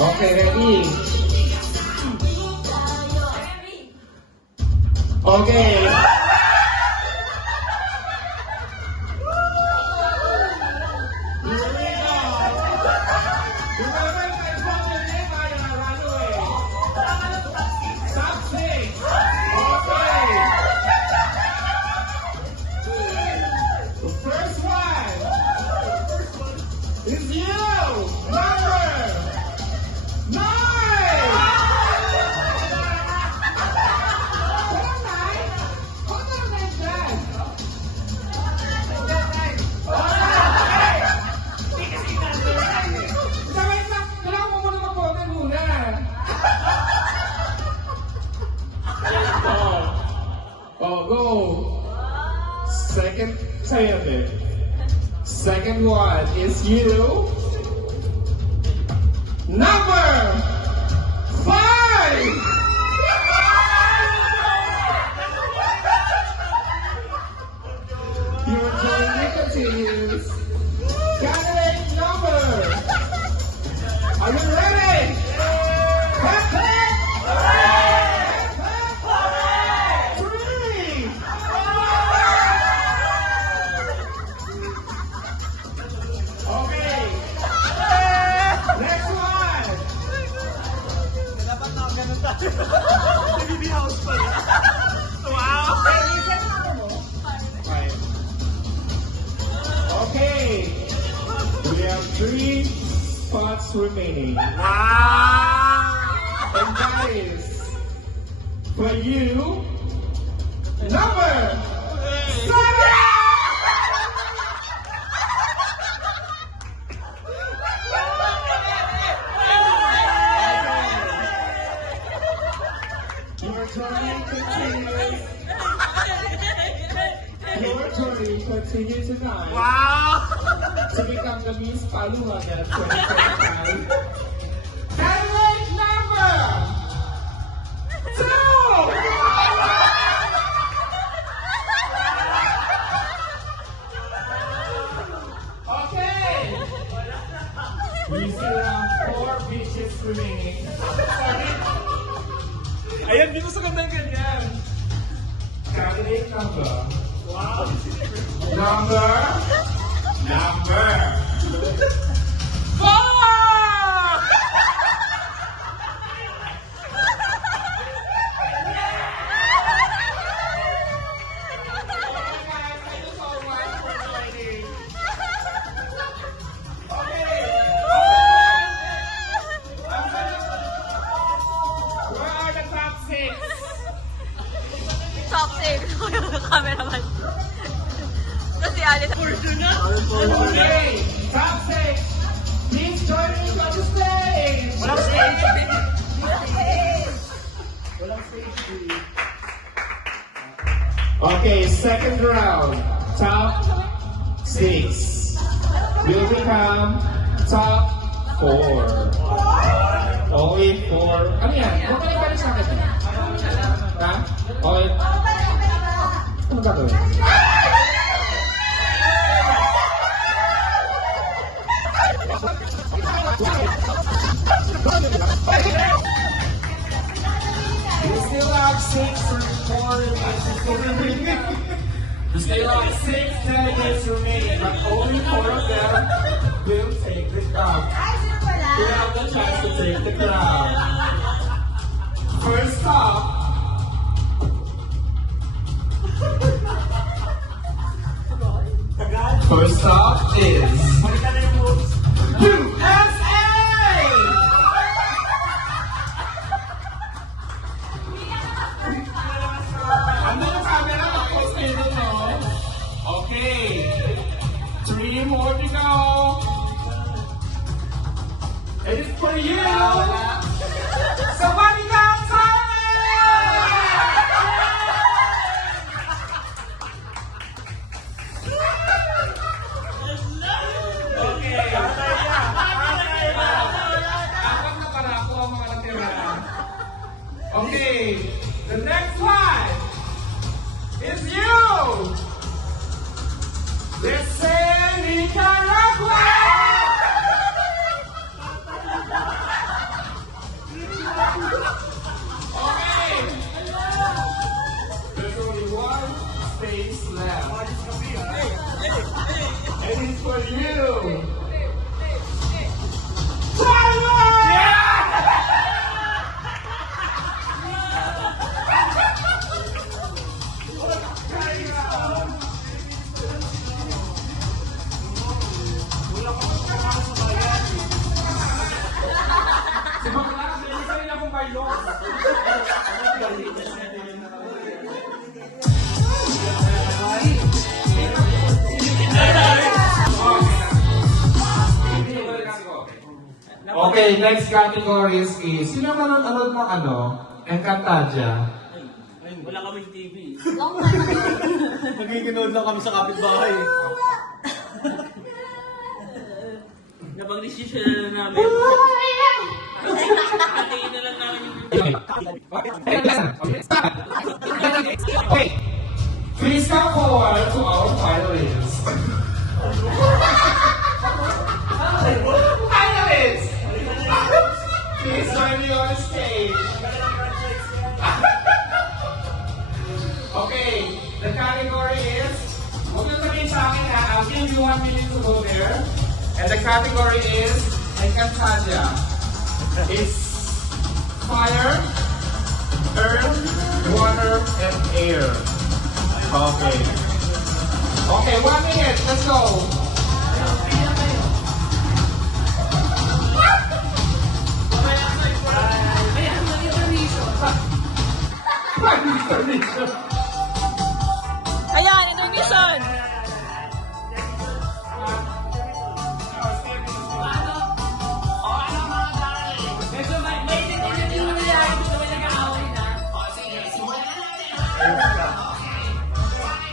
Okay, ready? Okay. Oh, go. Second, second one is you. Number 5. Your journey continues. Candidate number. Are you ready? Okay, we have 3 spots remaining. Wow! And guys, for you, number 7! Your journey continues. Your journey continues tonight. Wow! To become the Miss Paluagan 2025. Candidate number 2! Okay! We still have 4 beaches remaining. Ayan, di mo sa ganda yung ganyan. Candidate number. Wow! Number 4! Top save. Cameraman. Kasi Alice. Okay, top 6. Please join me on the stage. Walang stage! Walang stage, please. Okay, second round. Top 6 will become top 4. Only 4. Ano yan? Huwag ka na ibalik sa akin. Ha? Okay. Ano ba gawin? We still have 6 remaining. We still have 6 delegates remaining, but only 4 of them will take the crown. We have the chance to take the crown. First up, is USA! Ano yung camera? Tapos kayo no? Okay. 3 more to go. It is for you! Somebody got Okay, the next one is you! Let's say Nicaragua! Okay, next category is sino nanonood ng Encantadia? Wala kaming TV. Long time ago. Nagiginood lang kami sa kapitbahay. Napag-decision na lang namin. Hatiin na lang namin yung Okay, please come forward to our finalists. Finalists! Please join me on the stage. Okay, the category is, huwag nyo sabihin sa akin ha, I'll give you 1 minute to go there. And the category is Encantadia. It's fire, earth, water, and air. Okay. Okay, 1 minute, let's go. Ayan, intermission.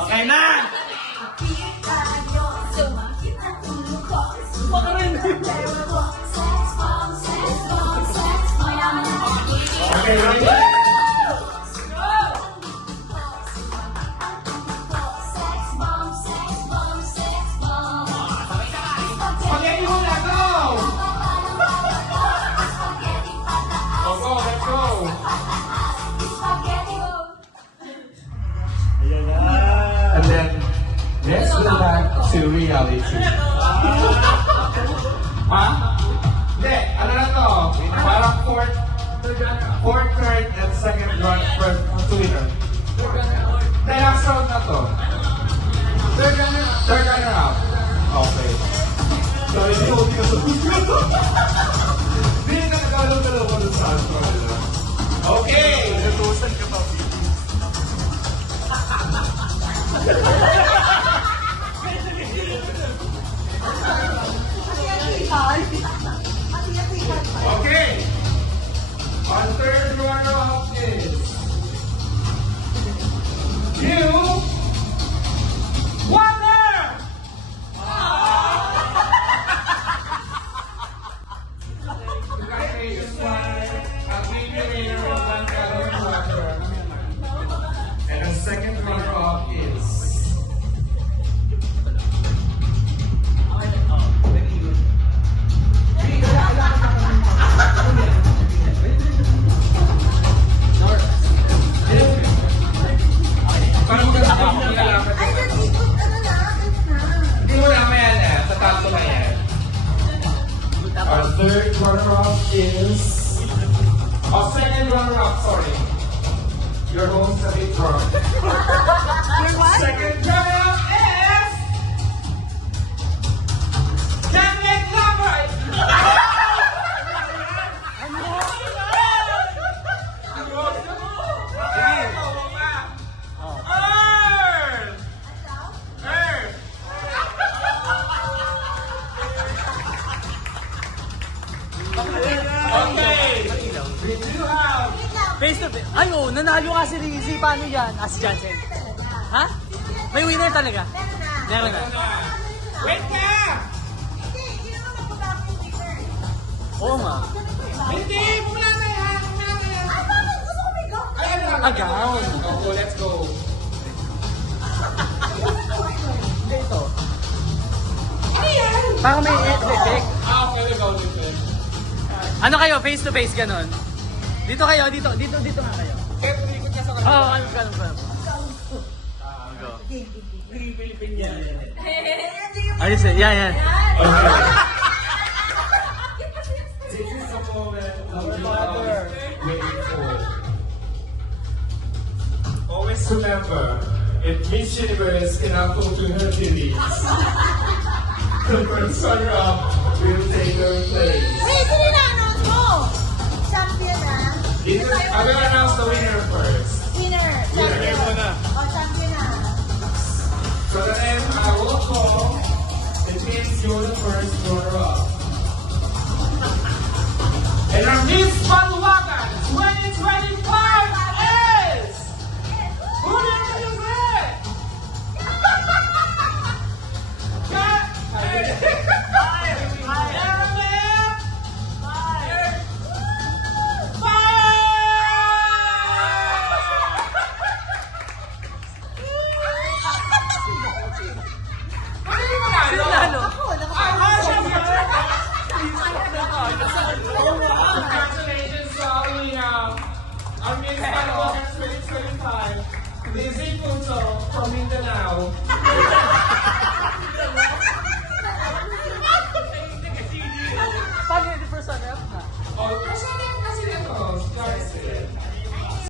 Okay na! Okay, ready? Spaghetti muna, go! Oh, go, let's go. Ayan na! And then, let's go back to reality. Ha? Hindi, ano na to? Parang fourth, third, and second run per Twitter. The last round na to. Third runner up. Okay. So, hindi ko sa Hindi na nagalaw-galaw ko sa outro. Okay! Natusan ka ba? Okay. Our third runner-up is New Wonder. Congratulations, Wonder. I'll give you later one color water. And the second runner-up is Paano mo nalaman kung nalaman? Hindi mo naman yan eh. Sa tato na yan. Our third runner-up is... second runner-up, sorry. Your home's a bit drunk. Second runner-up is... Janet Lambert! Face to face. Ay, oh, nanalo ka si Rizzy. Paano yan? Si Jansen. Ha? May winner talaga? Meron na. Wait ka! Oo nga. Hindi! Pumula na yan! Pumula na yan! Ayan lang! Agaw. Go, let's go! Ito. Parang may effect. Okay, go, Lipin. Ano kayo? Face to face, ganon. Dito kayo, dito nga kayo. Kaya tumikot ka sa Oo, kanila. ganun. Go. Pilipin niya. Ayos eh, yan. Okay. This is the moment of the mother waiting for. Always remember, if Miss Universe cannot go to her duties, the first runner-up will take her place. Hey, sino na-announce mo? Champion na? from Mindanao.